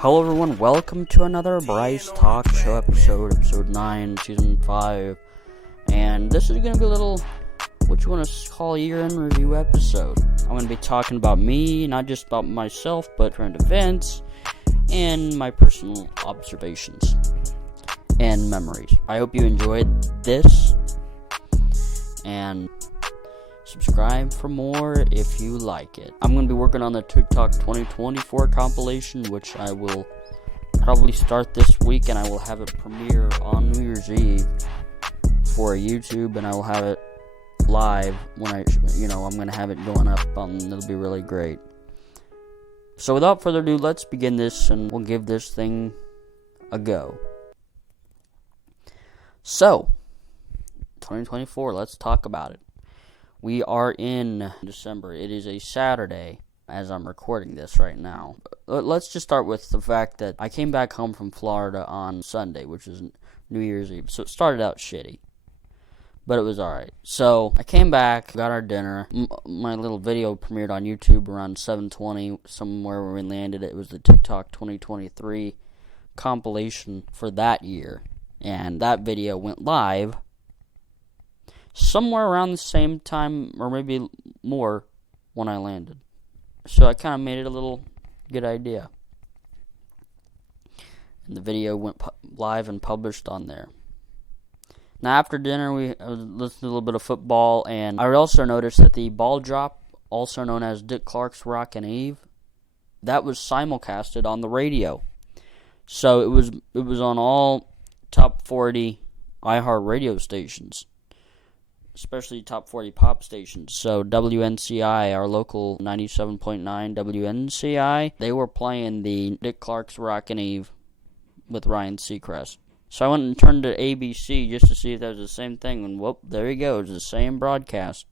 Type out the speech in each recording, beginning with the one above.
Hello everyone, welcome to another Bryce Talk Show episode 9, season 5, and this is going to be a little, what you want to call, year-end review episode. I'm going to be talking about me, not just about myself, but current events, and my personal observations, and memories. I hope you enjoyed this, and subscribe for more if you like it. I'm going to be working on the TikTok 2024 compilation, which I will probably start this week, and I will have it premiere on New Year's Eve for YouTube, and I will have it live when I'm going to have it going up. It'll be really great. So without further ado, let's begin this, and we'll give this thing a go. So, 2024, let's talk about it. We are in December. It is a Saturday as I'm recording this right now. Let's just start with the fact that I came back home from Florida on Sunday, which is New Year's Eve. So it started out shitty, but it was alright. So I came back, got our dinner. My little video premiered on YouTube around 7:20, somewhere where we landed. It was the TikTok 2023 compilation for that year. And that video went live somewhere around the same time, or maybe more, when I landed. So I kind of made it a little good idea. And the video went live and published on there. Now after dinner, we listened to a little bit of football, and I also noticed that the ball drop, also known as Dick Clark's Rockin' Eve, that was simulcasted on the radio. So it was on all top 40 iHeart radio stations, especially top 40 pop stations. So WNCI, our local 97.9 WNCI, they were playing the Dick Clark's Rockin' Eve with Ryan Seacrest. So I went and turned to ABC just to see if that was the same thing, and whoop, there you go, it's the same broadcast.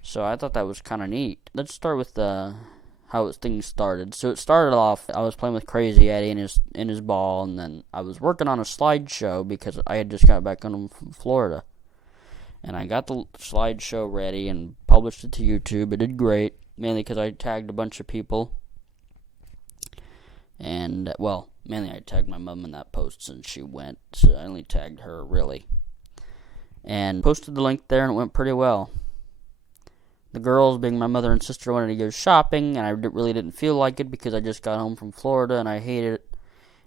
So I thought that was kind of neat. Let's start with how things started. So it started off, I was playing with Crazy Eddie in his ball, and then I was working on a slideshow because I had just got back home from Florida. And I got the slideshow ready and published it to YouTube. It did great, mainly because I tagged a bunch of people. And, well, mainly I tagged my mom in that post since she went, so I only tagged her, really. And posted the link there, and it went pretty well. The girls, being my mother and sister, wanted to go shopping, and I really didn't feel like it because I just got home from Florida, and I hated it.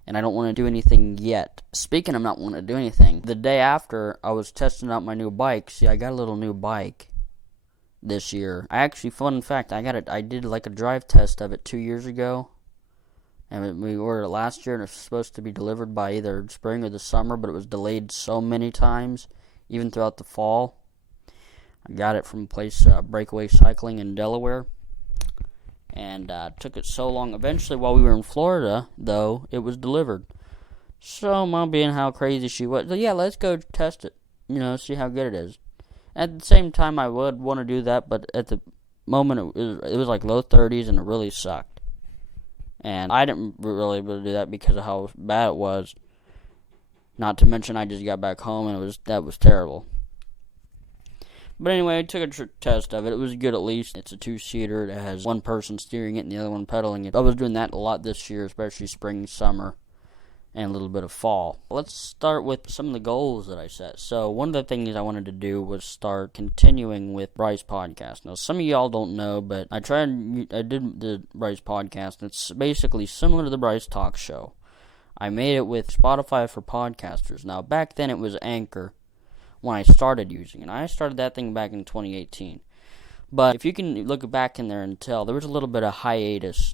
And I don't want to do anything yet. Speaking of not wanting to do anything, the day after, I was testing out my new bike. See, I got a little new bike this year. Fun fact, I did like a drive test of it 2 years ago. And we ordered it last year, and it was supposed to be delivered by either spring or the summer, but it was delayed so many times, even throughout the fall. I got it from a place, Breakaway Cycling in Delaware. And took it so long. Eventually, while we were in Florida, though, it was delivered. So, Mom being how crazy she was, yeah, let's go test it. See how good it is. At the same time, I would want to do that, but at the moment, it was like low 30s, and it really sucked. And I didn't really be able to do that because of how bad it was. Not to mention, I just got back home, and that was terrible. But anyway, I took a test of it. It was good at least. It's a two-seater. It has one person steering it and the other one pedaling it. I was doing that a lot this year, especially spring, summer, and a little bit of fall. Let's start with some of the goals that I set. So one of the things I wanted to do was start continuing with Bryce Podcast. Now, some of y'all don't know, but I did the Bryce Podcast, and it's basically similar to the Bryce Talk Show. I made it with Spotify for podcasters. Now, back then it was Anchor when I started using it. I started that thing back in 2018. But if you can look back in there and tell, there was a little bit of hiatus,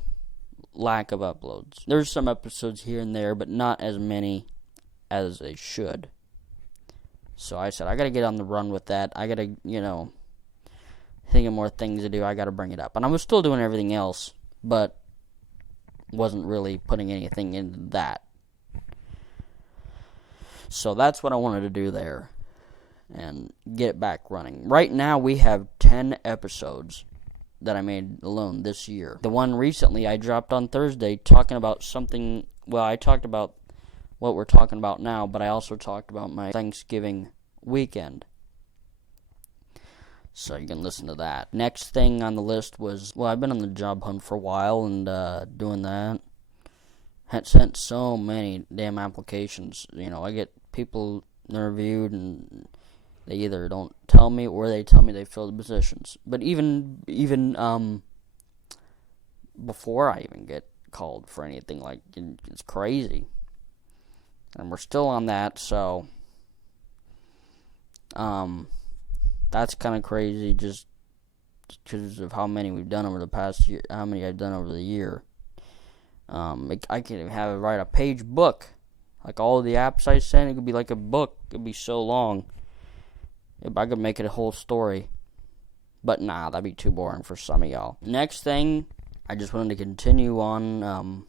lack of uploads. There's some episodes here and there, but not as many as they should. So I said, I gotta get on the run with that. I gotta, think of more things to do. I gotta bring it up. And I was still doing everything else, but wasn't really putting anything into that. So that's what I wanted to do there, and get it back running. Right now, we have 10 episodes that I made alone this year. The one recently I dropped on Thursday talking about something, well, I talked about what we're talking about now, but I also talked about my Thanksgiving weekend. So you can listen to that. Next thing on the list was, well, I've been on the job hunt for a while and doing that. had sent so many damn applications. I get people interviewed and they either don't tell me or they tell me they filled the positions. But even before I even get called for anything, like, it's crazy. And we're still on that, so that's kind of crazy, just because of how many we've done over the past year, how many I've done over the year. I can write a page book, like all of the apps I send. It could be like a book. It could be so long. If I could make it a whole story, but nah, that'd be too boring for some of y'all. Next thing, I just wanted to continue on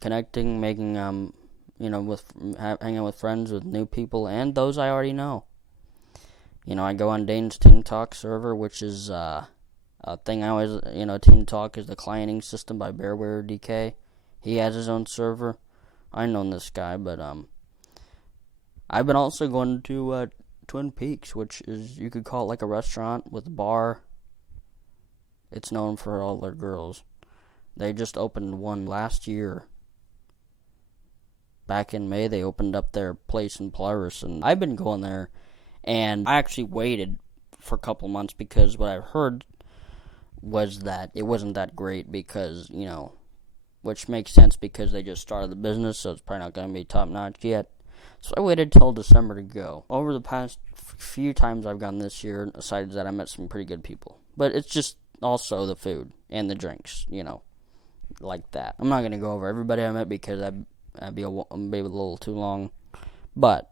connecting, making hanging out with friends, with new people, and those I already know. I go on Dane's Team Talk server, which is a thing I always, Team Talk is the clienting system by Bearware DK. He has his own server. I've known this guy, but I've been also going to Twin Peaks, which is, you could call it like a restaurant with a bar. It's known for all their girls. They just opened one last year. Back in May, they opened up their place in Polaris, and I've been going there, and I actually waited for a couple months because what I've heard was that it wasn't that great because, which makes sense because they just started the business, so it's probably not going to be top-notch yet. So I waited till December to go. Over the past few times I've gone this year, aside that, I met some pretty good people. But it's just also the food and the drinks, like that. I'm not going to go over everybody I met because I'd be a little too long. But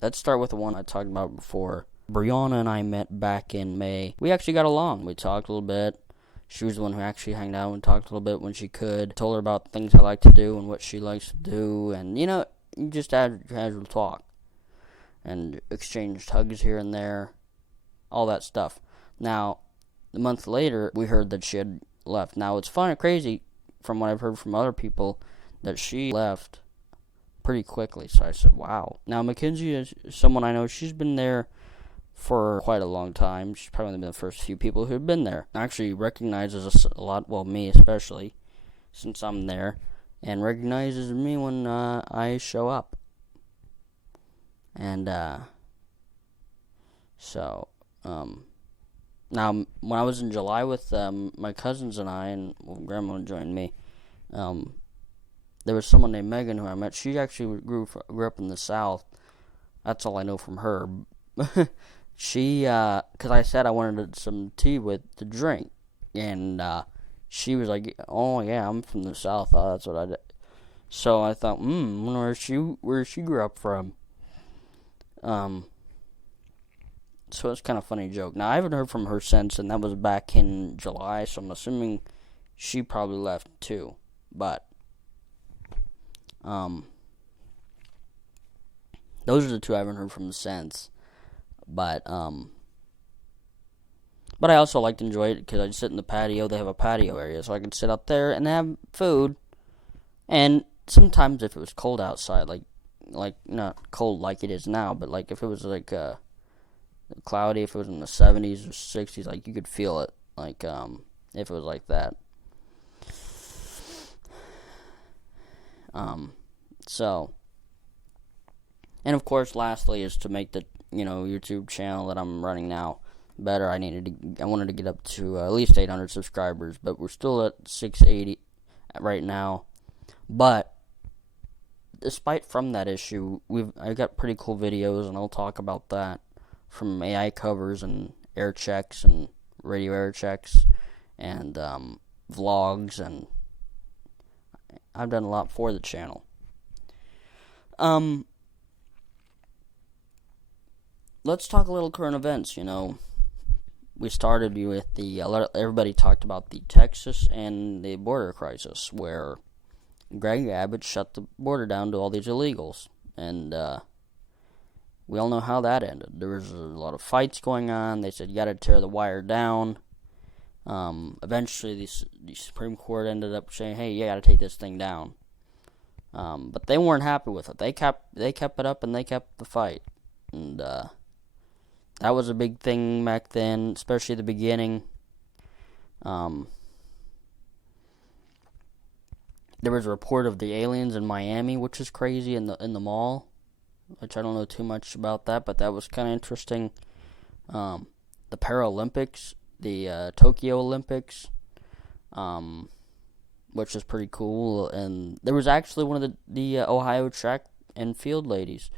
let's start with the one I talked about before. Brianna and I met back in May. We actually got along. We talked a little bit. She was the one who actually hung out and talked a little bit when she could. Told her about things I like to do and what she likes to do. And, you just had casual talk. And exchanged hugs here and there. All that stuff. Now, a month later, we heard that she had left. Now, it's fun and crazy, from what I've heard from other people, that she left pretty quickly. So I said, wow. Now, Mackenzie is someone I know. She's been there for quite a long time. She's probably been the first few people who have been there. Actually recognizes us a lot, well, me especially, since I'm there, and recognizes me when I show up. And now, when I was in July with my cousins and I, and Grandma joined me, there was someone named Megan who I met. She actually grew up in the South. That's all I know from her. She, because I said I wanted some tea with the drink, and she was like, "Oh yeah, I'm from the South. That's what I did." So I thought, where she grew up from. So it's kind of a funny joke. Now, I haven't heard from her since, and that was back in July, so I'm assuming she probably left too. But those are the two I haven't heard from since. But I also like to enjoy it because I sit in the patio. They have a patio area, so I can sit out there and have food. And sometimes if it was cold outside, like not cold like it is now, but like if it was like cloudy, if it was in the 70s or 60s, like you could feel it, like if it was like that. So, and of course, lastly, is to make the YouTube channel that I'm running now better. I wanted to get up to at least 800 subscribers, but we're still at 680 right now. But despite from that issue, I got pretty cool videos, and I'll talk about that, from AI covers and air checks and radio air checks and vlogs, and I've done a lot for the channel. Let's talk a little current events. We started with everybody talked about the Texas and the border crisis, where Greg Abbott shut the border down to all these illegals, and we all know how that ended. There was a lot of fights going on. They said you got to tear the wire down. Eventually, the Supreme Court ended up saying, "Hey, you got to take this thing down." But they weren't happy with it. They kept it up, and they kept the fight, and that was a big thing back then, especially at the beginning. There was a report of the aliens in Miami, which is crazy, in the mall, which I don't know too much about that, but that was kind of interesting. The Paralympics, the Tokyo Olympics, which is pretty cool. And there was actually one of the Ohio track and field ladies,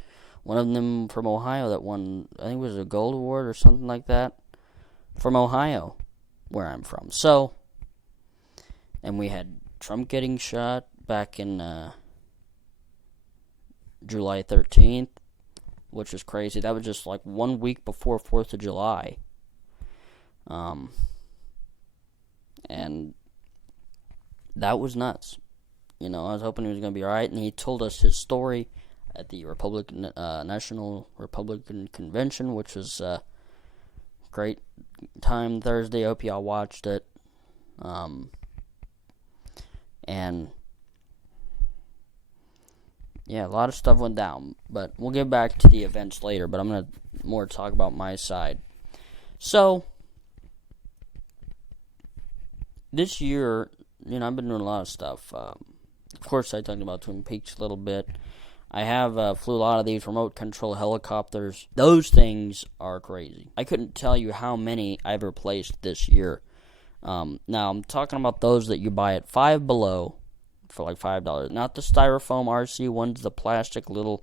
one of them from Ohio that won, I think it was a gold award or something like that, from Ohio, where I'm from. So, and we had Trump getting shot back in July 13th, which is crazy. That was just like 1 week before 4th of July. And that was nuts. I was hoping he was going to be alright, and he told us his story at the National Republican Convention, which was a great time Thursday. Hope y'all watched it. And yeah, a lot of stuff went down, but we'll get back to the events later, but I'm going to more talk about my side. So, this year, I've been doing a lot of stuff. Of course, I talked about Twin Peaks a little bit. I have flew a lot of these remote control helicopters. Those things are crazy. I couldn't tell you how many I've replaced this year. Now, I'm talking about those that you buy at Five Below for like $5. Not the styrofoam RC ones, the plastic little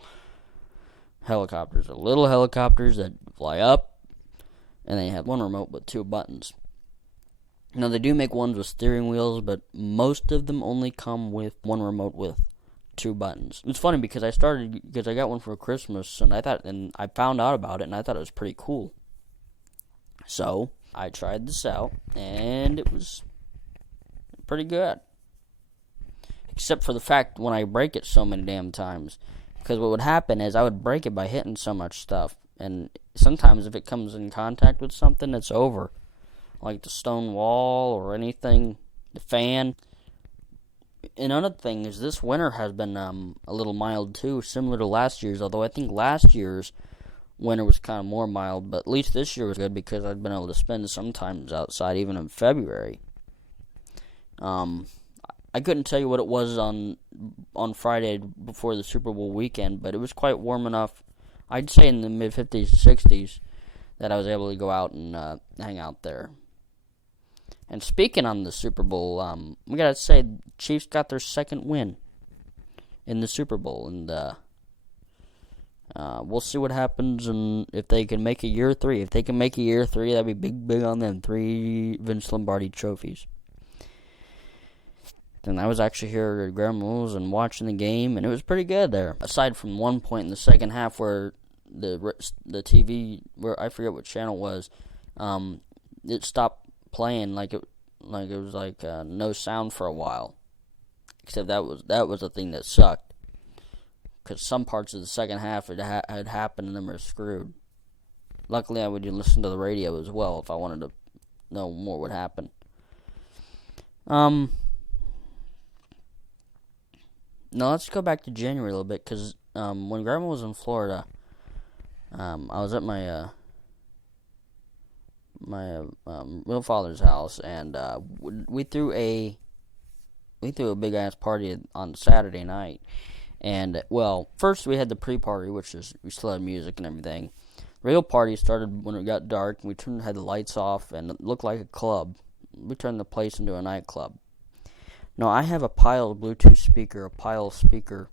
helicopters. The little helicopters that fly up, and they have one remote with 2 buttons. Now, they do make ones with steering wheels, but most of them only come with one remote with 2 buttons. It's funny because I got one for Christmas, and I found out about it, and I thought it was pretty cool. So, I tried this out, and it was pretty good. Except for the fact when I break it so many damn times. Because what would happen is I would break it by hitting so much stuff. And sometimes if it comes in contact with something, it's over. Like the stone wall or anything, the fan. Another thing is this winter has been a little mild too, similar to last year's. Although I think last year's winter was kind of more mild, but at least this year was good because I've been able to spend some times outside, even in February. I couldn't tell you what it was on Friday before the Super Bowl weekend, but it was quite warm enough. I'd say in the mid-50s, 60s, that I was able to go out and hang out there. And speaking on the Super Bowl, we gotta say, Chiefs got their second win in the Super Bowl, and we'll see what happens, and if they can make a year 3. If they can make a year 3, that'd be big on them. 3 Vince Lombardi trophies. And I was actually here at Grandma's and watching the game, and it was pretty good there. Aside from one point in the second half where the TV, where I forget what channel it was, it stopped playing like it was no sound for a while. Except that was the thing that sucked, because some parts of the second half had happened and them were screwed. Luckily, I would listen to the radio as well if I wanted to know more what happened. Now, let's go back to January a little bit, because when Grandma was in Florida, I was at my real father's house, and we threw a big-ass party on Saturday night. And, well, first we had the pre-party, which is, we still had music and everything. Real party started when it got dark, and we had the lights off, and it looked like a club. We turned the place into a nightclub. Now, I have a Bluetooth speaker,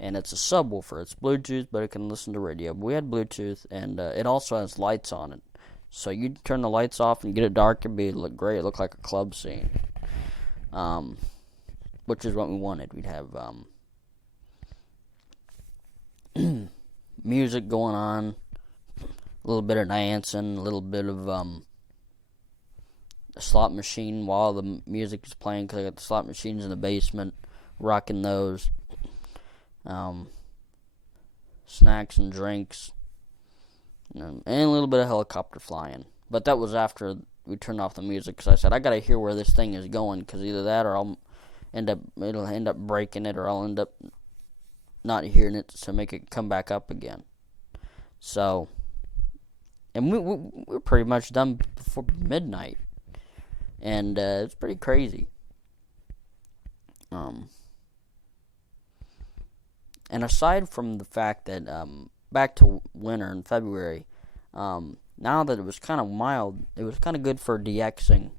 and it's a subwoofer. It's Bluetooth, but it can listen to radio. But we had Bluetooth, and it also has lights on it. So you turn the lights off and get it dark, it'd look great. It looked like a club scene, which is what we wanted. We'd have music going on, a little bit of dancing, a little bit of a slot machine while the music is playing, because I got the slot machines in the basement, rocking those. Snacks and drinks, and a little bit of helicopter flying. But that was after we turned off the music, because I said, I gotta hear where this thing is going, because either that or it'll end up breaking it, or I'll end up not hearing it to make it come back up again. So, and we're pretty much done before midnight. And it's pretty crazy. And aside from the fact that, back to winter in February, now that it was kind of mild, it was kind of good for DXing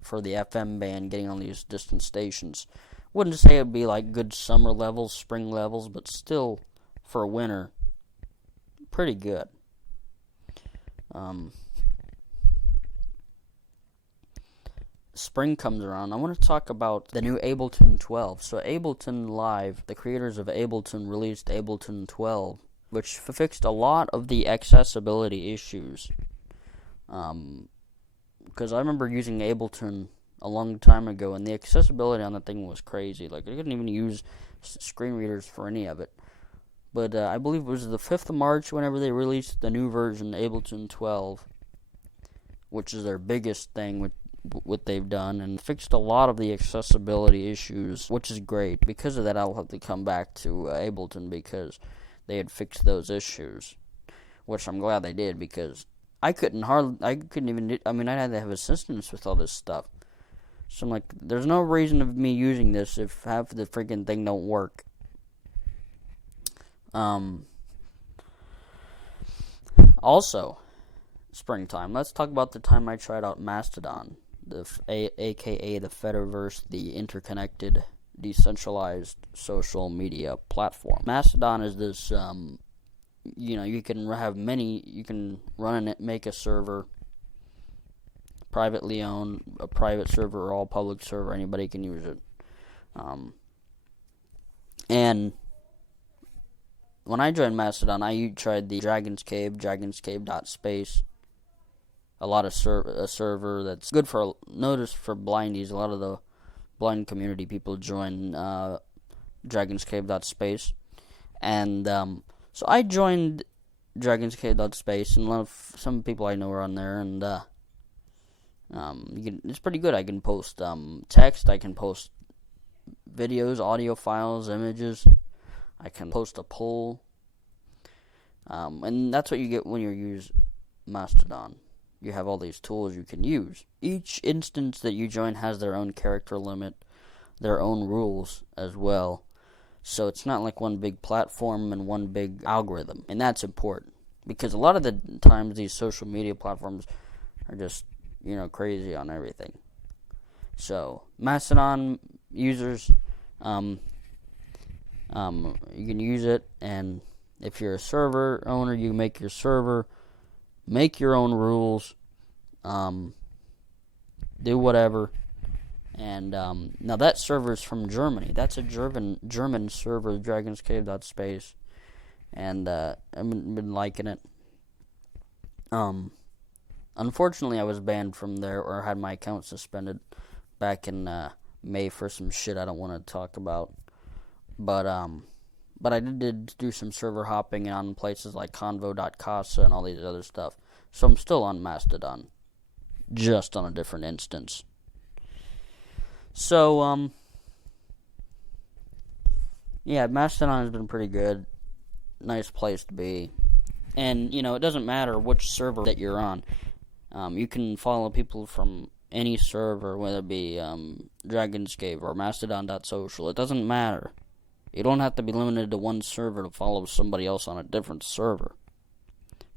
for the FM band, getting on these distant stations. Wouldn't say it would be like good summer levels, spring levels, but still, for winter, pretty good. Spring comes around, I want to talk about the new Ableton 12. So Ableton Live, the creators of Ableton released Ableton 12, which fixed a lot of the accessibility issues. Because I remember using Ableton a long time ago, and the accessibility on the thing was crazy. Like, I couldn't even use screen readers for any of it. But I believe it was the 5th of March whenever they released the new version, Ableton 12, which is their biggest thing with what they've done, and fixed a lot of the accessibility issues, which is great. Because of that, I'll have to come back to Ableton, because they had fixed those issues, which I'm glad they did, because I couldn't even, I had to have assistance with all this stuff. So I'm like, there's no reason of me using this if half the freaking thing don't work. Also, springtime. Let's talk about the time I tried out Mastodon, aka the Fediverse, the interconnected, decentralized social media platform. Mastodon is this, you can have you can run it, make a server, privately owned, a private server or all public server, anybody can use it. And when I joined Mastodon, I tried the dragonscave.space. A lot of a server that's good for blindies. A lot of the blind community people join dragonscave.space. And so I joined dragonscave.space, and some people I know are on there, and it's pretty good. I can post text, I can post videos, audio files, images. I can post a poll. And that's what you get when you use Mastodon. You have all these tools you can use. Each instance that you join has their own character limit, their own rules as well. So it's not like one big platform and one big algorithm. And that's important, because a lot of the times these social media platforms are just, crazy on everything. So Mastodon users, you can use it, and if you're a server owner, you make your server, make your own rules, do whatever. And now that server is from Germany. That's a German server, dragonscave.space, and I've been liking it. Unfortunately, I was banned from there, or had my account suspended back in May for some shit I don't want to talk about. But I did do some server hopping on places like convo.casa and all these other stuff. So I'm still on Mastodon, just on a different instance. So, Mastodon has been pretty good. Nice place to be. And, it doesn't matter which server that you're on. You can follow people from any server, whether it be Dragonscave or Mastodon.social. It doesn't matter. You don't have to be limited to one server to follow somebody else on a different server.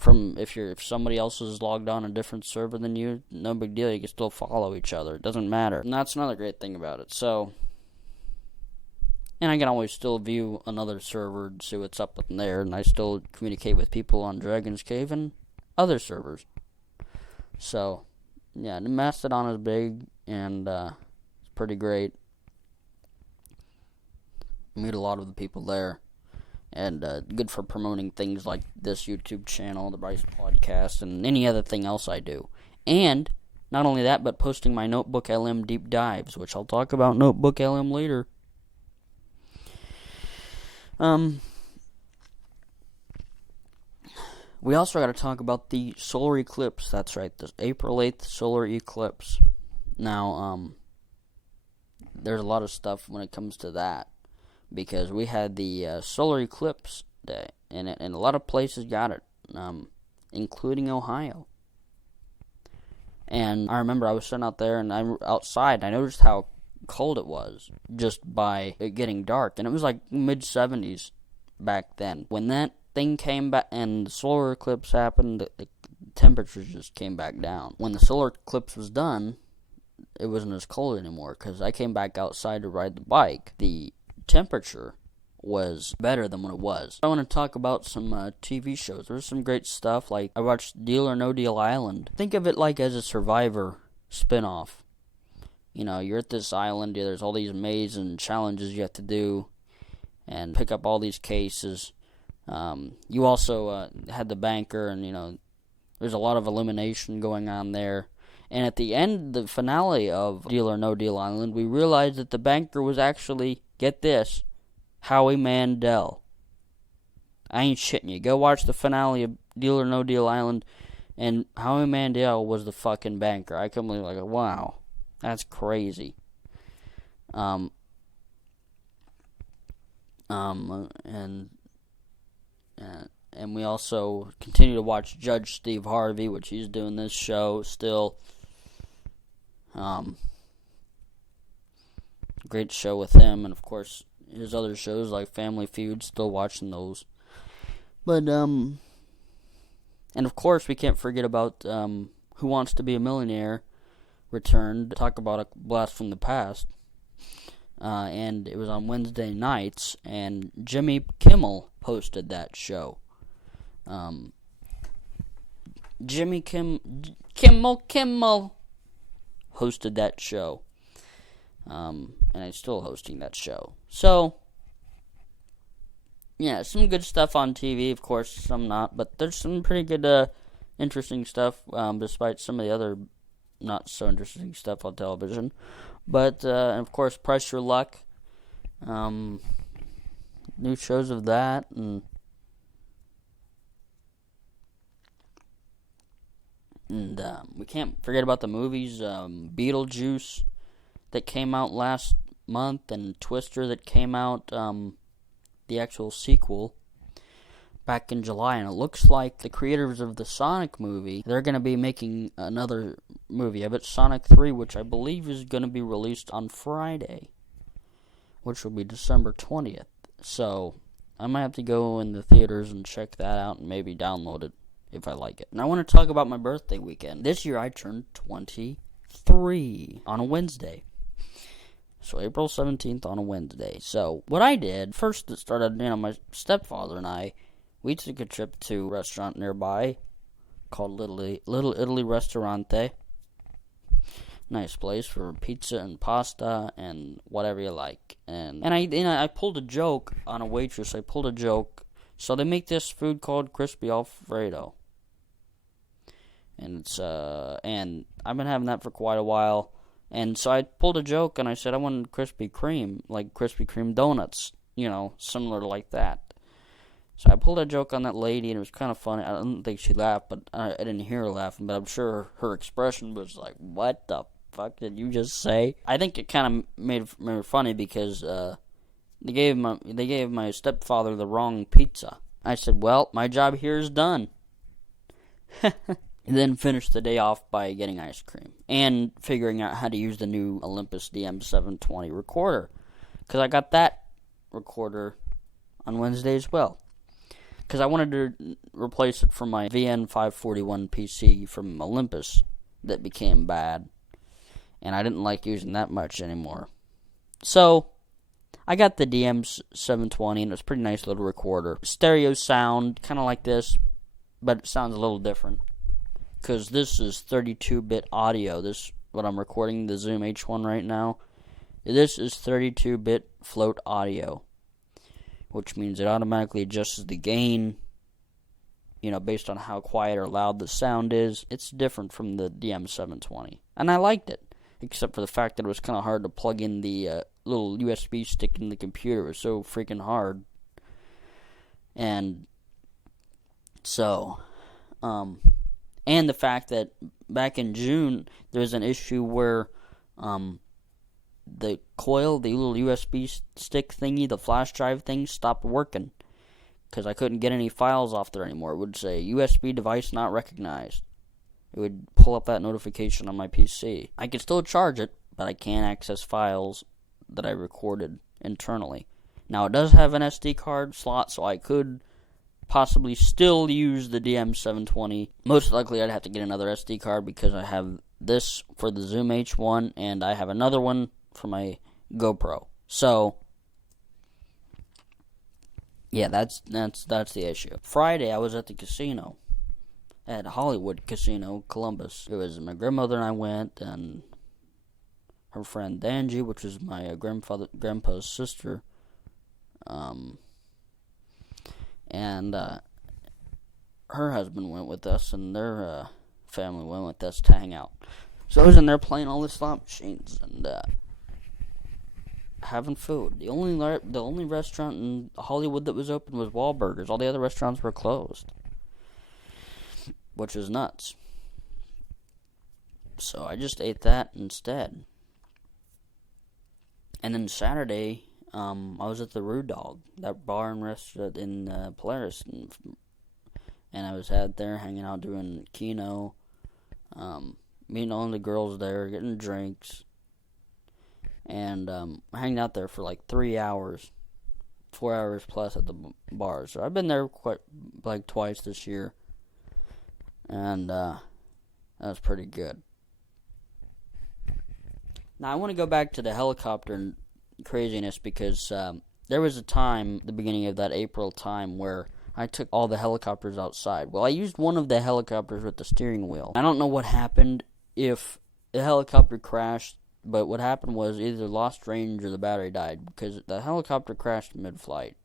If somebody else is logged on a different server than you, no big deal. You can still follow each other. It doesn't matter. And that's another great thing about it. So, and I can always still view another server and see what's up in there, and I still communicate with people on Dragon's Cave and other servers. So, yeah, the Mastodon is big, and it's pretty great. Meet a lot of the people there, and good for promoting things like this YouTube channel, the Bryce podcast, and any other thing else I do. And not only that, but posting my Notebook LM deep dives, which I'll talk about Notebook LM later. We also got to talk about the solar eclipse. That's right, the April 8th solar eclipse. Now, there's a lot of stuff when it comes to that, because we had the solar eclipse day, and a lot of places got it, including Ohio. And I remember I was sitting out there, and outside, I noticed how cold it was just by it getting dark. And it was like mid-70s back then. When that thing came back and the solar eclipse happened, the temperatures just came back down. When the solar eclipse was done, it wasn't as cold anymore, because I came back outside to ride the bike. The temperature was better than what it was. I want to talk about some TV shows. There's some great stuff. Like, I watched Deal or No Deal Island. Think of it like as a Survivor spinoff. You know, you're at this island, there's all these mazes and challenges you have to do and pick up all these cases. You also had the banker, and, you know, there's a lot of elimination going on there. And at the end, the finale of Deal or No Deal Island, we realized that the banker was actually, get this, Howie Mandel. I ain't shitting you. Go watch the finale of Deal or No Deal Island, and Howie Mandel was the fucking banker. I couldn't believe, like, wow, that's crazy. And we also continue to watch Judge Steve Harvey, which he's doing this show still. Great show with him, and of course his other shows like Family Feud, still watching those. But and of course we can't forget about Who Wants to Be a Millionaire returned to talk about a blast from the past. And it was on Wednesday nights, and Jimmy Kimmel hosted that show. Jimmy Kimmel hosted that show. And I'm still hosting that show. So, yeah, some good stuff on TV, of course, some not, but there's some pretty good, interesting stuff, despite some of the other not so interesting stuff on television. But, and of course, Press Your Luck, new shows of that, and we can't forget about the movies, Beetlejuice that came out last month, and Twister that came out, the actual sequel, back in July. And it looks like the creators of the Sonic movie, they're going to be making another movie of it, Sonic 3, which I believe is going to be released on Friday, which will be December 20th. So I might have to go in the theaters and check that out and maybe download it if I like it. And I want to talk about my birthday weekend. This year I turned 23 on a Wednesday. So April 17th on a Wednesday. So what I did, first it started, my stepfather and I, we took a trip to a restaurant nearby called Little Italy Ristorante. Nice place for pizza and pasta and whatever you like. And I pulled a joke on a waitress. I pulled a joke. So they make this food called crispy Alfredo. And it's and I've been having that for quite a while. And so I pulled a joke and I said I wanted Krispy Kreme, like Krispy Kreme donuts, similar like that. So I pulled a joke on that lady, and it was kind of funny. I don't think she laughed, but I didn't hear her laughing, but I'm sure her expression was like, what the fuck did you just say? I think it kind of made her funny because they gave my stepfather the wrong pizza. I said, well, my job here is done. And then finished the day off by getting ice cream and figuring out how to use the new Olympus DM720 recorder, because I got that recorder on Wednesday as well, because I wanted to replace it for my VN541 PC from Olympus that became bad, and I didn't like using that much anymore. So I got the DM720, and it was a pretty nice little recorder. Stereo sound, kind of like this, but it sounds a little different, because this is 32-bit audio. This, what I'm recording, the Zoom H1 right now, this is 32-bit float audio, which means it automatically adjusts the gain, based on how quiet or loud the sound is. It's different from the DM720, and I liked it, except for the fact that it was kind of hard to plug in the little USB stick in the computer. It was so freaking hard. And so, and the fact that back in June, there was an issue where the coil, the little USB stick thingy, the flash drive thing, stopped working, because I couldn't get any files off there anymore. It would say, USB device not recognized. It would pull up that notification on my PC. I could still charge it, but I can't access files that I recorded internally. Now, it does have an SD card slot, so I could possibly still use the DM720. Most likely, I'd have to get another SD card because I have this for the Zoom H1, and I have another one for my GoPro. So, yeah, that's the issue. Friday, I was at the casino, at Hollywood Casino, Columbus. It was my grandmother and I went, and her friend Danji, which is my grandpa's sister, and her husband went with us, and their family went with us to hang out. So I was in there playing all the slot machines and having food. The only restaurant in Hollywood that was open was Wahlburgers. All the other restaurants were closed, which is nuts. So I just ate that instead. And then Saturday, I was at the Rue Dog, that bar and restaurant in Polaris, and I was out there hanging out doing keno, meeting all the girls there, getting drinks, and hanging out there for like 3 hours, 4 hours plus at the bar. So I've been there twice this year, and that was pretty good. Now, I want to go back to the helicopter craziness because there was a time, the beginning of that April time, where I took all the helicopters outside. Well, I used one of the helicopters with the steering wheel. I don't know what happened if the helicopter crashed, but what happened was either lost range or the battery died because the helicopter crashed mid-flight,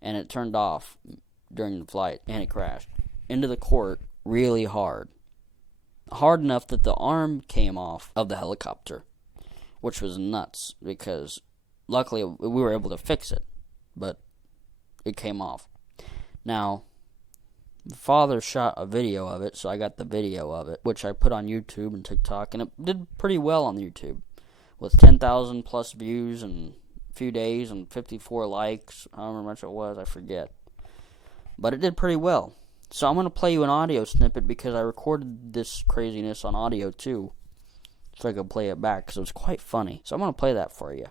and it turned off during the flight, and it crashed into the court really hard. Hard enough that the arm came off of the helicopter, which was nuts because luckily we were able to fix it, but it came off. Now, my father shot a video of it, so I got the video of it, which I put on YouTube and TikTok, and it did pretty well on YouTube with 10,000 plus views in a few days and 54 likes, however much it was, I forget. But it did pretty well. So I'm going to play you an audio snippet because I recorded this craziness on audio too, so I could play it back because it was quite funny. So I'm going to play that for you.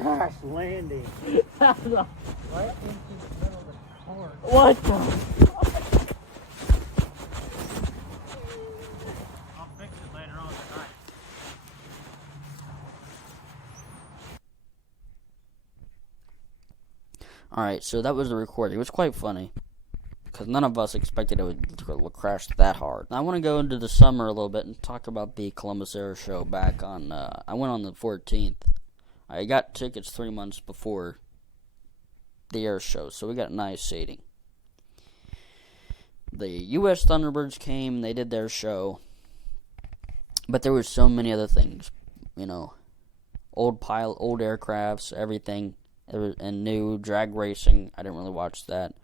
Crash landing. Right into the middle of the court. What the? I'll fix it later on tonight. Alright, so that was the recording. It was quite funny, because none of us expected it would crash that hard. Now, I want to go into the summer a little bit and talk about the Columbus Airshow back on, I went on the 14th. I got tickets 3 months before the Airshow, so we got nice seating. The U.S. Thunderbirds came, they did their show, but there were so many other things, old aircrafts, everything, and new drag racing. I didn't really watch that,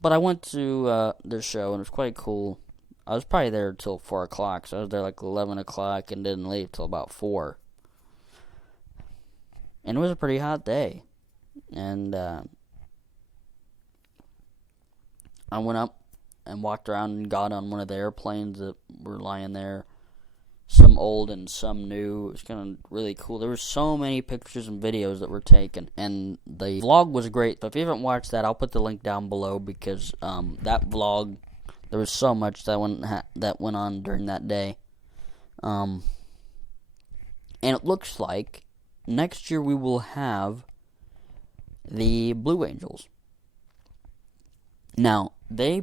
but I went to their show, and it was quite cool. I was probably there till 4 o'clock, so I was there like 11 o'clock and didn't leave till about 4. And it was a pretty hot day. And I went up and walked around and got on one of the airplanes that were lying there. Some old and some new. It was kind of really cool. There were so many pictures and videos that were taken. And the vlog was great. So if you haven't watched that, I'll put the link down below because that vlog, there was so much that went on during that day. And it looks like next year we will have the Blue Angels. Now, they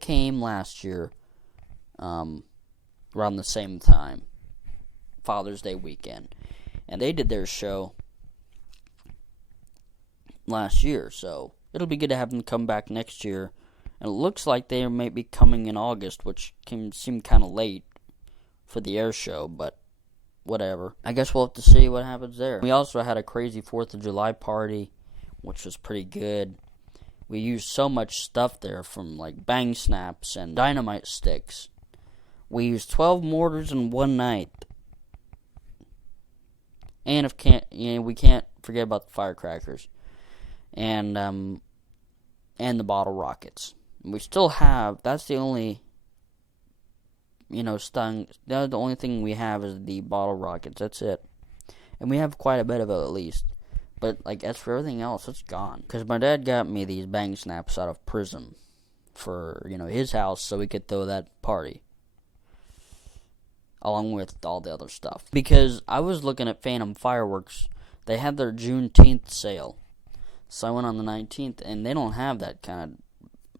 came last year around the same time, Father's Day weekend. And they did their show last year, so it'll be good to have them come back next year. And it looks like they may be coming in August, which can seem kind of late for the air show, but whatever. I guess we'll have to see what happens there. We also had a crazy 4th of July party, which was pretty good. We used so much stuff there, from like bang snaps and dynamite sticks. We used 12 mortars in one night. And we can't forget about the firecrackers and the bottle rockets. We still have. That's the only, the only thing we have is the bottle rockets. That's it. And we have quite a bit of it, at least. But, as for everything else, it's gone. Because my dad got me these bang snaps out of prison for, his house, so we could throw that party. Along with all the other stuff. Because I was looking at Phantom Fireworks. They had their Juneteenth sale. So I went on the 19th, and they don't have that kind of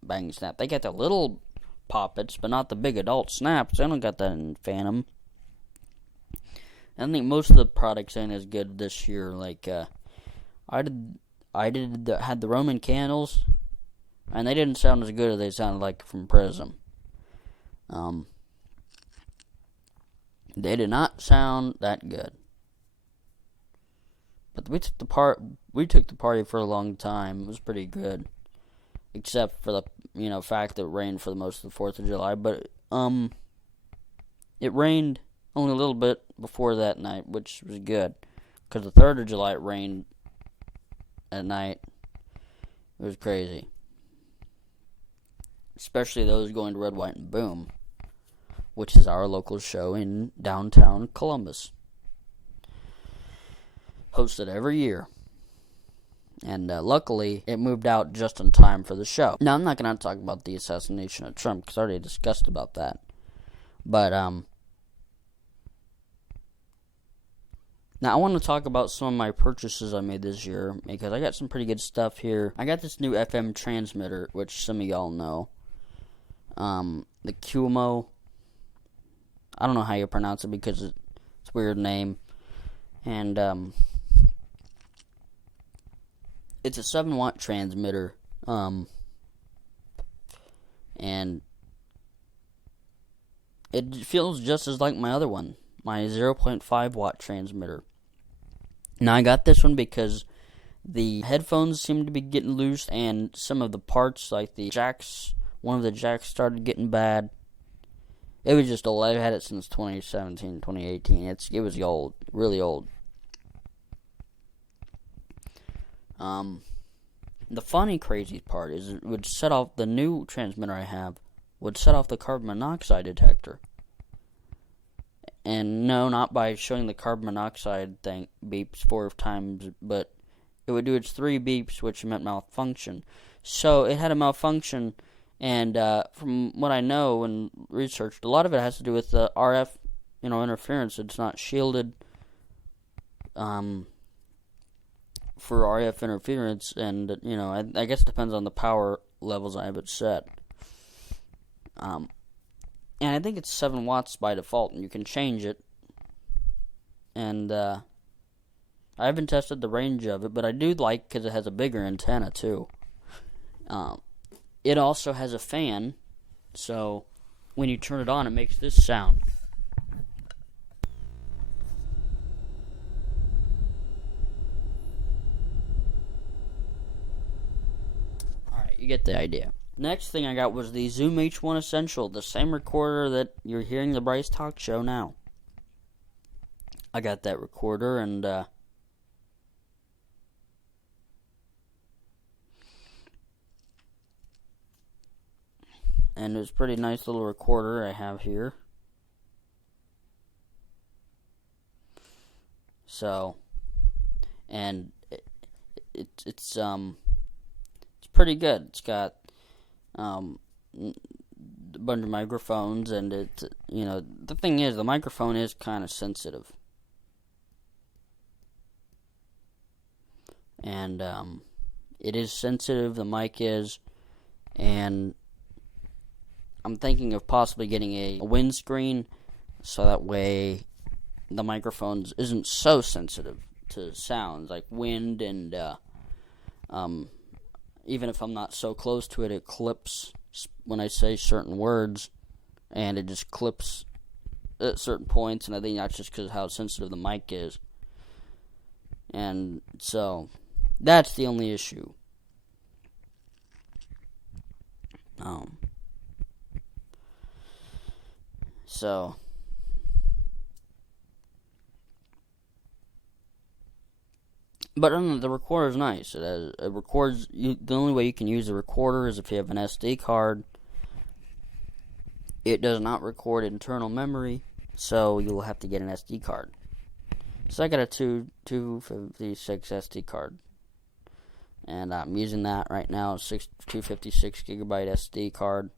bang snap. They got the little poppets, but not the big adult snaps. They don't got that in Phantom. I think most of the products ain't as good this year. Had the Roman candles, and they didn't sound as good as they sounded like from Prism. They did not sound that good. But we took the party for a long time. It was pretty good, except for the fact that it rained for the most of the 4th of July. But it rained only a little bit before that night, which was good, because the 3rd of July it rained at night. It was crazy, especially those going to Red, White, and Boom, which is our local show in downtown Columbus. Hosted every year. And luckily, it moved out just in time for the show. Now, I'm not going to talk about the assassination of Trump, because I already discussed about that. But, now I want to talk about some of my purchases I made this year, because I got some pretty good stuff here. I got this new FM transmitter, which some of y'all know. The QMO. I don't know how you pronounce it, because it's a weird name. And, it's a 7-watt transmitter, and it feels just as like my other one, my 0.5 watt transmitter. Now, I got this one because the headphones seemed to be getting loose, and some of the parts, like the jacks, one of the jacks started getting bad. It was just old. I've had it since 2017, 2018. It was old, really old. The funny, crazy part is it would set off, the new transmitter I have would set off the carbon monoxide detector. And no, not by showing the carbon monoxide thing beeps 4 times, but it would do its 3 beeps, which meant malfunction. So it had a malfunction, and from what I know and researched, a lot of it has to do with the RF, interference. It's not shielded for RF interference, and I guess it depends on the power levels I have it set. And I think it's 7 watts by default, and you can change it. And I haven't tested the range of it, but I do like, because it has a bigger antenna too. It also has a fan, so when you turn it on, it makes this sound. You get the idea. Next thing I got was the Zoom H1 Essential, the same recorder that you're hearing the Bryce Talk Show now. I got that recorder, and it's a pretty nice little recorder I have here. So, and it's pretty good. It's got a bunch of microphones, and the thing is, the microphone is kind of sensitive, and it is sensitive. The mic is, and I'm thinking of possibly getting a windscreen, so that way the microphones isn't so sensitive to sounds like wind, and even if I'm not so close to it, it clips when I say certain words, and it just clips at certain points, and I think that's just because of how sensitive the mic is. And so, that's the only issue. So, but the recorder is nice. It records. The only way you can use the recorder is if you have an SD card. It does not record internal memory, so you'll have to get an SD card. So I got a 256 SD card, and I'm using that right now. 256 gigabyte SD card.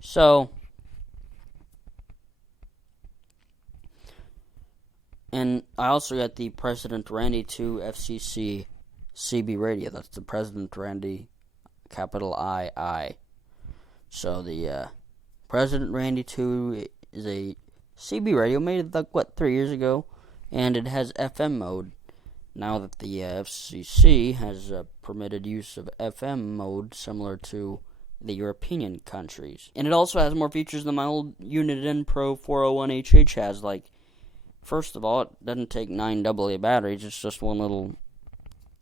So, and I also got the President Randy 2 FCC CB radio. That's the President Randy, capital II. So the President Randy 2 is a CB radio made 3 years ago, and it has FM mode. Now that the FCC has permitted use of FM mode similar to the European countries. And it also has more features than my old Unit N Pro 401HH has. Like, first of all, it doesn't take 9 AA batteries. It's just one little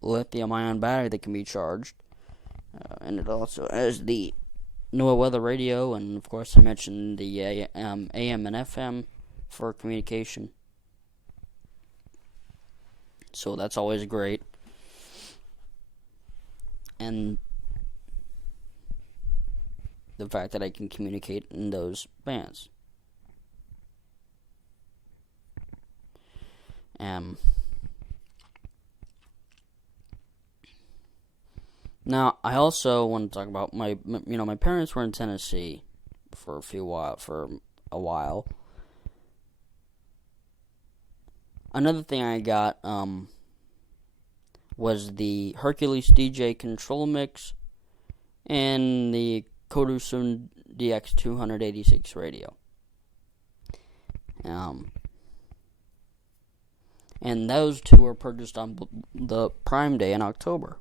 lithium-ion battery that can be charged. And it also has the NOAA weather radio, and of course I mentioned the AM and FM for communication. So that's always great. And the fact that I can communicate in those bands. Now, I also want to talk about my parents were in Tennessee for a while. Another thing I got was the Hercules DJ control mix and the Kodusun DX286 radio. And those two were purchased on the Prime Day in October.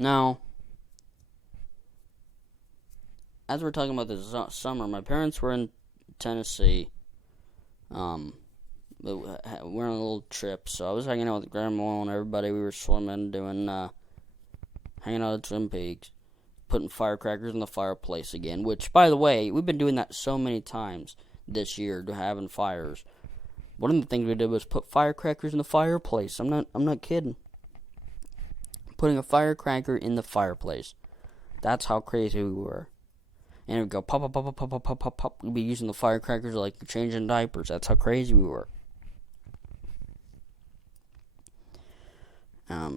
Now, as we're talking about this summer, my parents were in Tennessee. We're on a little trip, so I was hanging out with Grandma and everybody. We were swimming, hanging out at Twin Peaks, putting firecrackers in the fireplace again. Which, by the way, we've been doing that so many times this year, having fires. One of the things we did was put firecrackers in the fireplace. I'm not kidding. Putting a firecracker in the fireplace. That's how crazy we were. And it would go pop, pop, pop, pop, pop, pop, pop, pop. We'd be using the firecrackers like changing diapers. That's how crazy we were. I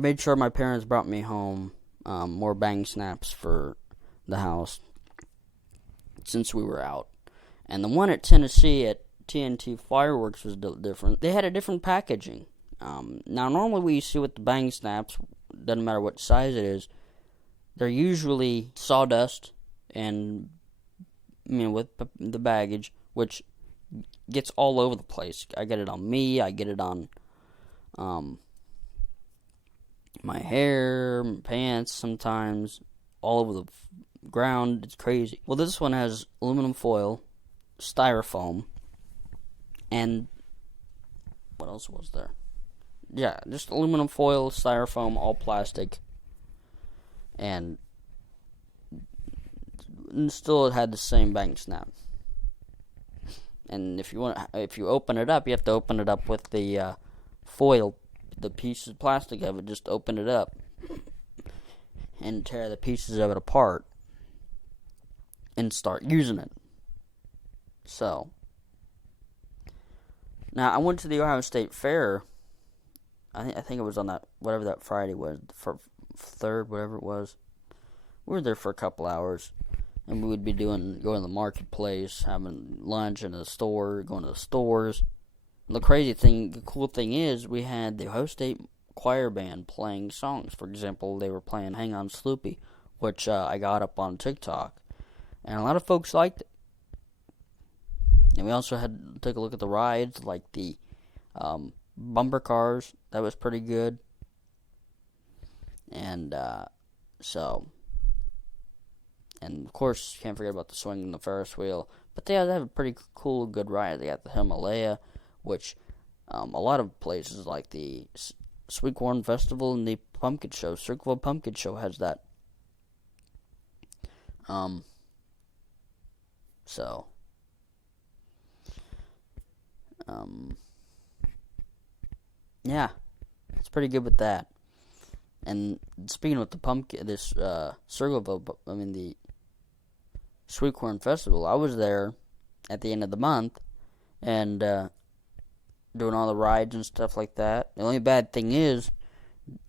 made sure my parents brought me home more bang snaps for the house since we were out. And the one at Tennessee at TNT Fireworks was different. They had a different packaging. Now, normally we see with the bang snaps, doesn't matter what size it is, they're usually sawdust and, with the baggage, which gets all over the place. I get it on me, I get it on my hair, my pants sometimes, all over the ground. It's crazy. Well, this one has aluminum foil, styrofoam, and what else was there? Yeah, just aluminum foil, styrofoam, all plastic, and still it had the same bang snap. And if you open it up, you have to open it up with the foil, the pieces of plastic of it. Just open it up and tear the pieces of it apart and start using it. So now I went to the Ohio State Fair. I think it was on that, whatever that Friday was, for 3rd, whatever it was. We were there for a couple hours, and we would be going to the marketplace, having lunch in the store, going to the stores. The cool thing is, we had the Ohio State choir band playing songs. For example, they were playing Hang On Sloopy, which I got up on TikTok, and a lot of folks liked it. And we also took a look at the rides, like the bumper cars. That was pretty good. And and of course, can't forget about the swing and the Ferris wheel. But they have a pretty cool, good ride. They got the Himalaya, which a lot of places like the Sweet Corn Festival and the Pumpkin Show, Circleville Pumpkin Show has that. Yeah, it's pretty good with that. And speaking with the the Sweet Corn Festival, I was there at the end of the month, and doing all the rides and stuff like that. The only bad thing is,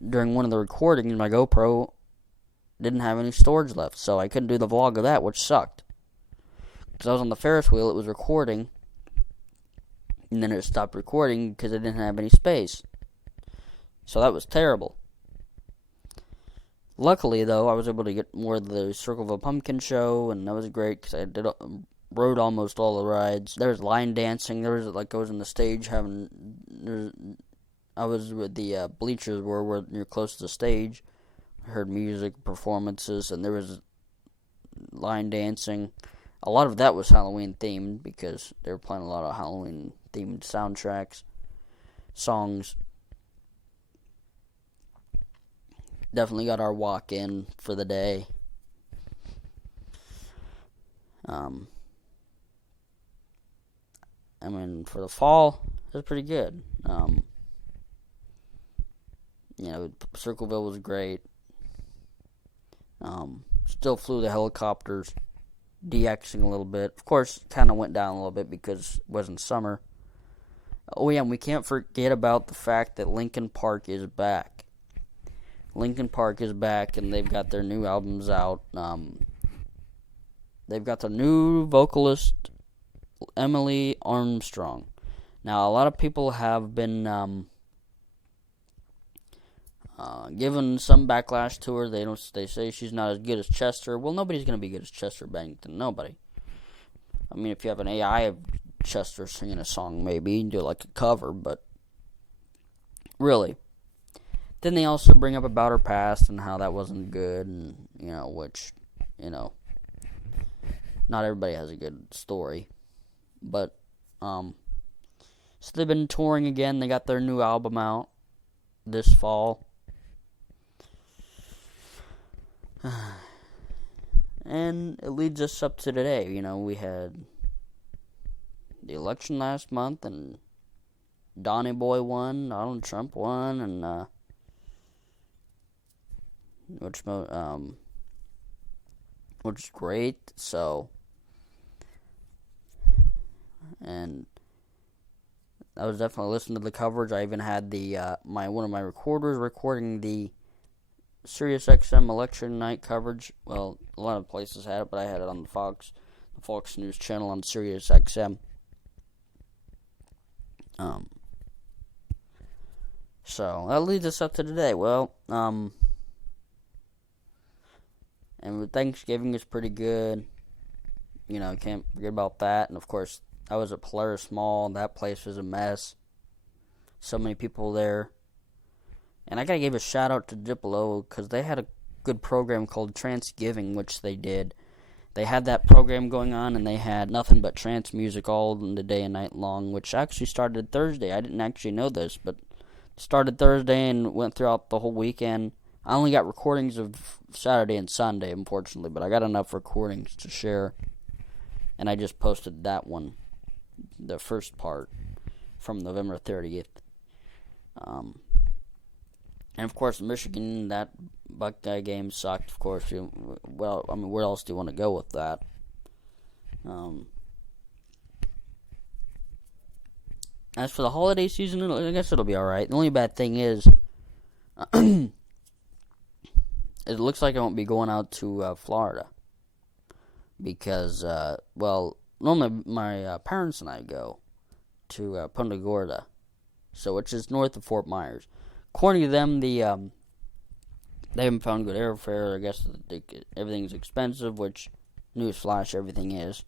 during one of the recordings, my GoPro didn't have any storage left, so I couldn't do the vlog of that, which sucked. Because I was on the Ferris wheel, it was recording, and then it stopped recording because it didn't have any space. So that was terrible. Luckily, though, I was able to get more of the Circleville Pumpkin Show, and that was great because I rode almost all the rides. There was line dancing. There was, I was in the stage I was with the bleachers where you're close to the stage. I heard music, performances, and there was line dancing. A lot of that was Halloween themed because they were playing a lot of Halloween themed soundtracks, songs. Definitely got our walk in for the day. For the fall, it was pretty good. Circleville was great. Still flew the helicopters, DXing a little bit. Of course, kind of went down a little bit because it wasn't summer. Oh yeah, and we can't forget about the fact that Linkin Park is back. Linkin Park is back, and they've got their new albums out. They've got the new vocalist, Emily Armstrong. Now, a lot of people have been given some backlash to her. They say she's not as good as Chester. Well, nobody's going to be good as Chester Bennington. Nobody. I mean, if you have an AI of Chester singing a song, maybe you can do like a cover, but really. Then they also bring up about her past and how that wasn't good, and, not everybody has a good story. But, so they've been touring again. They got their new album out this fall. And it leads us up to today. We had the election last month, and Donnie Boy won, Donald Trump won, and, which is great. So, and I was definitely listening to the coverage. I even had one of my recorders recording the SiriusXM election night coverage. Well, a lot of places had it, but I had it on the Fox News channel on SiriusXM. So that leads us up to today. Well, and with Thanksgiving is pretty good. Can't forget about that. And of course, I was at Polaris Mall. That place was a mess. So many people there. And I gotta give a shout out to Diplo because they had a good program called Transgiving, which they did. They had that program going on, and they had nothing but trance music all the day and night long, which actually started Thursday. I didn't actually know this, but it started Thursday and went throughout the whole weekend. I only got recordings of Saturday and Sunday, unfortunately, but I got enough recordings to share. And I just posted that one, the first part, from November 30th. And of course, Michigan, that Buckeye game sucked, of course. Where else do you want to go with that? As for the holiday season, I guess it'll be alright. The only bad thing is, it looks like I won't be going out to Florida. Because, normally my parents and I go to Punta Gorda, which is north of Fort Myers. According to them, they haven't found good airfare. I guess everything's expensive, which, newsflash, everything is.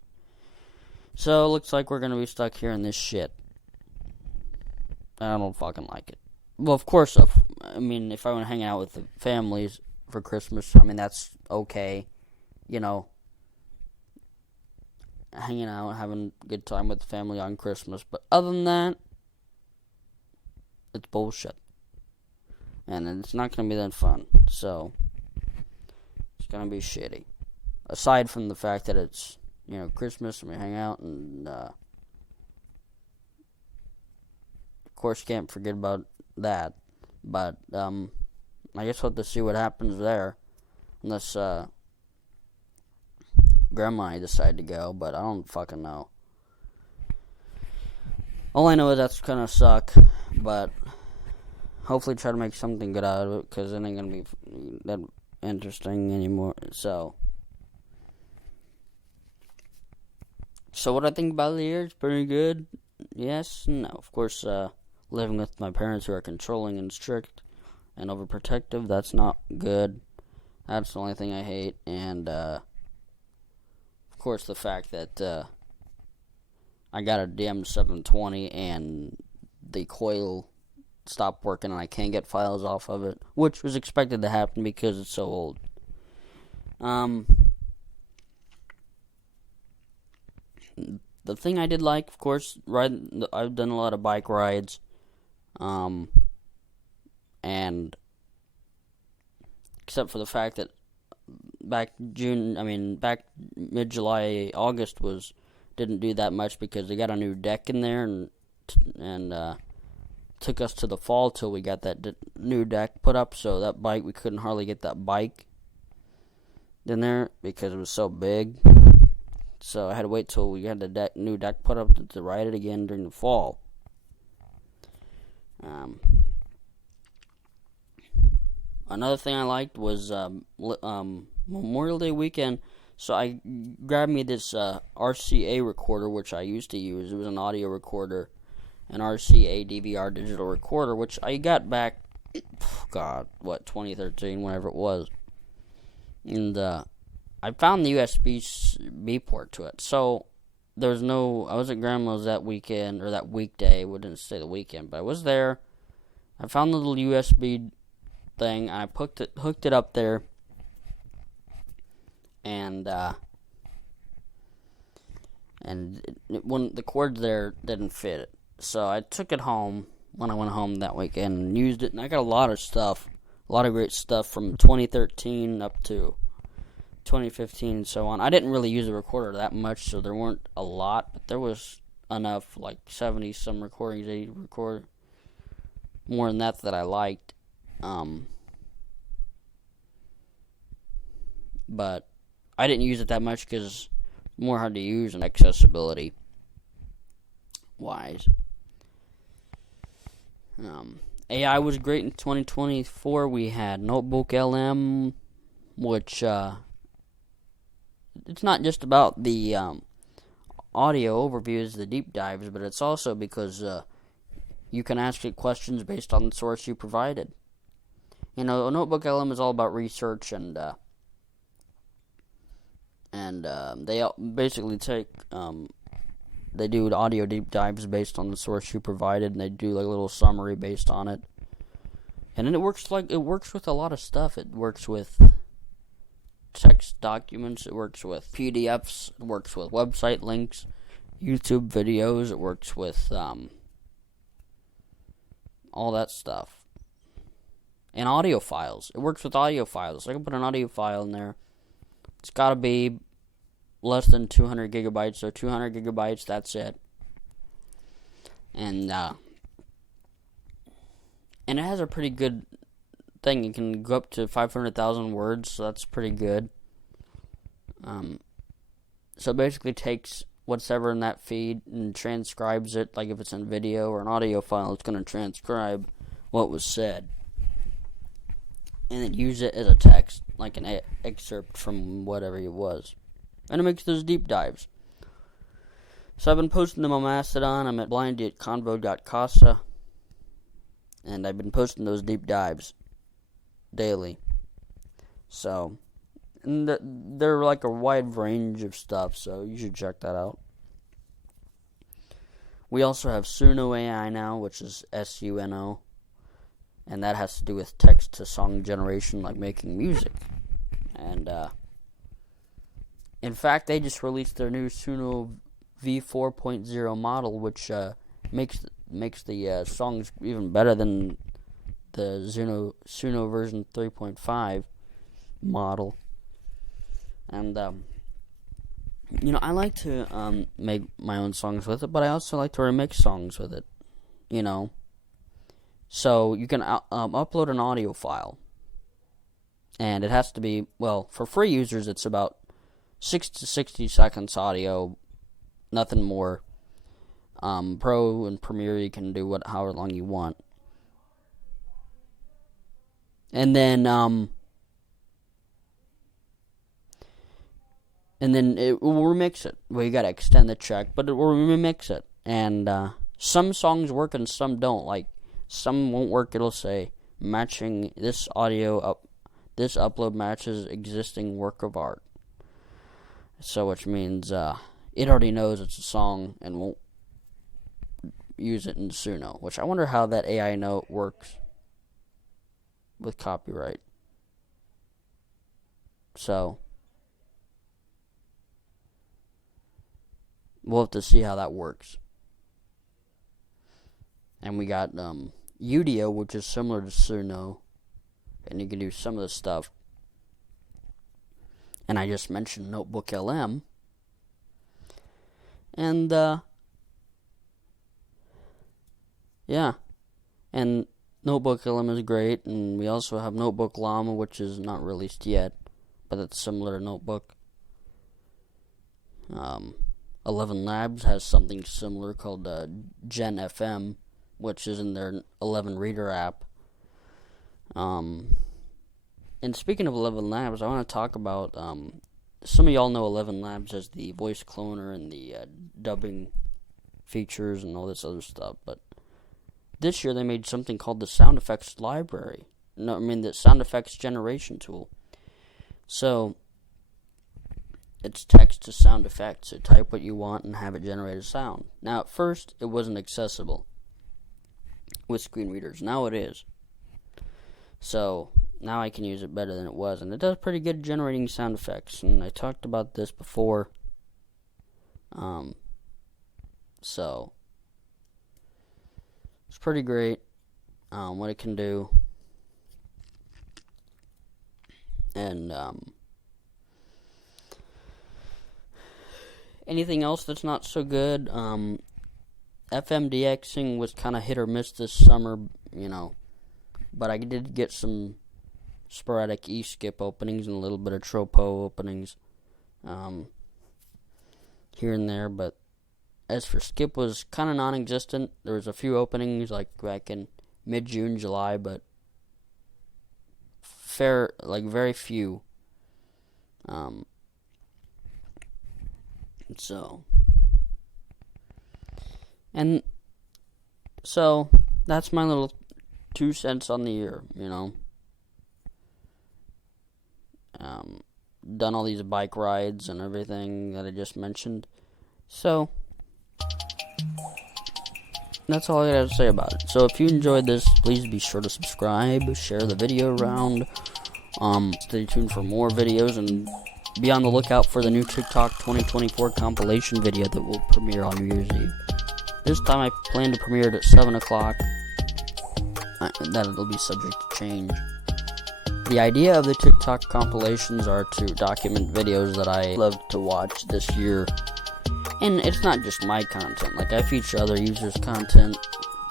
So, it looks like we're going to be stuck here in this shit. I don't fucking like it. Well, of course, if I want to hang out with the families for Christmas, that's okay. Hanging out, having a good time with the family on Christmas. But other than that, it's bullshit. And it's not going to be that fun. So, it's going to be shitty. Aside from the fact that it's, Christmas and we hang out and, of course, can't forget about that. But, I guess we'll have to see what happens there. Unless, Grandma and I decide to go, but I don't fucking know. All I know is that's gonna suck, but hopefully try to make something good out of it, because it ain't gonna be that interesting anymore. So what I think about the year is pretty good. Yes, no. Of course, living with my parents who are controlling and strict and overprotective, that's not good. That's the only thing I hate. And, of course, the fact that, I got a damn 720 and the coil stopped working and I can't get files off of it, which was expected to happen because it's so old. The thing I did like, of course, I've done a lot of bike rides, and except for the fact that back mid-July, August didn't do that much because they got a new deck in there and took us to the fall till we got that new deck put up. So that bike, we couldn't hardly get that bike in there because it was so big. So I had to wait till we had the new deck put up to ride it again during the fall. Another thing I liked was Memorial Day weekend. So I grabbed me this RCA recorder, which I used to use. It was an audio recorder, an RCA DVR digital recorder, which I got back, 2013, whenever it was. And I found the USB port to it. So I was at Grandma's that weekend, or that weekday. We didn't say the weekend, but I was there. I found the little USB thing, and I hooked it up there. And when the cords there didn't fit it, so I took it home when I went home that weekend and used it, and I got a lot of great stuff from 2013 up to 2015 and so on. I didn't really use the recorder that much, so there weren't a lot, but there was enough, like 70 some recordings, 80 more than that I liked. But I didn't use it that much because it's more hard to use and accessibility wise. AI was great in 2024. We had Notebook LM, which it's not just about the audio overviews, the deep dives, but it's also because you can ask it questions based on the source you provided. Notebook LM is all about research and they basically they do audio deep dives based on the source you provided, and they do like a little summary based on it. And then it works with a lot of stuff. It works with text documents, it works with PDFs, it works with website links, YouTube videos, it works with all that stuff. And audio files. It works with audio files. I can put an audio file in there. It's got to be less than 200 gigabytes, so 200 gigabytes, that's it. And it has a pretty good thing. You can go up to 500,000 words, so that's pretty good. So it basically takes whatever in that feed and transcribes it, like if it's in video or an audio file, it's going to transcribe what was said. And then use it as a text, like an excerpt from whatever it was. And it makes those deep dives. So I've been posting them on Mastodon. I'm at blindy@convo.casa. And I've been posting those deep dives daily. So, and they're like a wide range of stuff, so you should check that out. We also have Suno AI now, which is SUNO. And that has to do with text-to-song generation, like making music. And, in fact, they just released their new Suno V4.0 model, which makes makes the songs even better than the Suno version 3.5 model. And I like to make my own songs with it, but I also like to remix songs with it. So you can upload an audio file, and it has to be, well, for free users, it's about 6 to 60 seconds audio, nothing more. Pro and Premiere, you can do however long you want. And then it will remix it. Well, you gotta extend the check, but it will remix it. And some songs work and some don't. Like, some won't work. It'll say, matching this audio this upload matches existing work of art. So, which means it already knows it's a song and won't use it in Suno. Which I wonder how that AI note works with copyright. So we'll have to see how that works. And we got Udio, which is similar to Suno, and you can do some of the stuff. And I just mentioned Notebook LM. And yeah, and Notebook LM is great, and we also have Notebook Llama, which is not released yet, but it's similar to Notebook. 11 Labs has something similar called Gen FM, which is in their 11 Reader app. And speaking of 11 Labs, I want to talk about, some of y'all know 11 Labs as the voice cloner and the dubbing features and all this other stuff, but this year they made something called the sound effects library. The sound effects generation tool. So it's text to sound effects. So type what you want and have it generate a sound. Now, at first, it wasn't accessible with screen readers. Now it is. So now I can use it better than it was. And it does pretty good generating sound effects. And I talked about this before. So it's pretty great what it can do. And anything else that's not so good, FMDXing was kind of hit or miss this summer, but I did get some sporadic E-skip openings and a little bit of Tropo openings here and there, but as for skip was kind of non-existent. There was a few openings like back in mid-June, July, but very few. So that's my little 2 cents on the year, done all these bike rides and everything that I just mentioned. So that's all I have to say about it. So if you enjoyed this, please be sure to subscribe, share the video around, stay tuned for more videos, and be on the lookout for the new TikTok 2024 compilation video that will premiere on New Year's Eve. This time I plan to premiere it at 7 o'clock. That'll be subject to change. The idea of the TikTok compilations are to document videos that I love to watch this year. And it's not just my content. Like, I feature other users' content.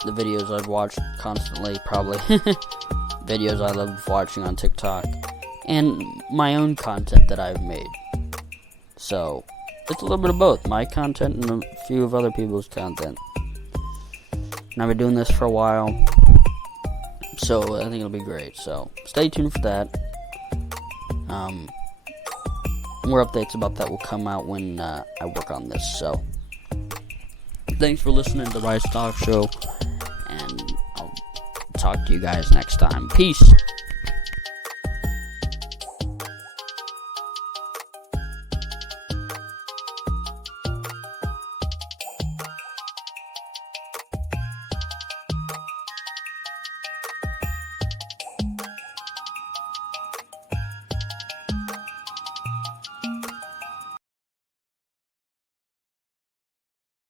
The videos I've watched constantly, probably. Videos I love watching on TikTok. And my own content that I've made. So, it's a little bit of both. My content and a few of other people's content. And I've been doing this for a while. So, I think it'll be great. So, stay tuned for that. More updates about that will come out when I work on this. So, thanks for listening to the Bryce Talk Show. And I'll talk to you guys next time. Peace.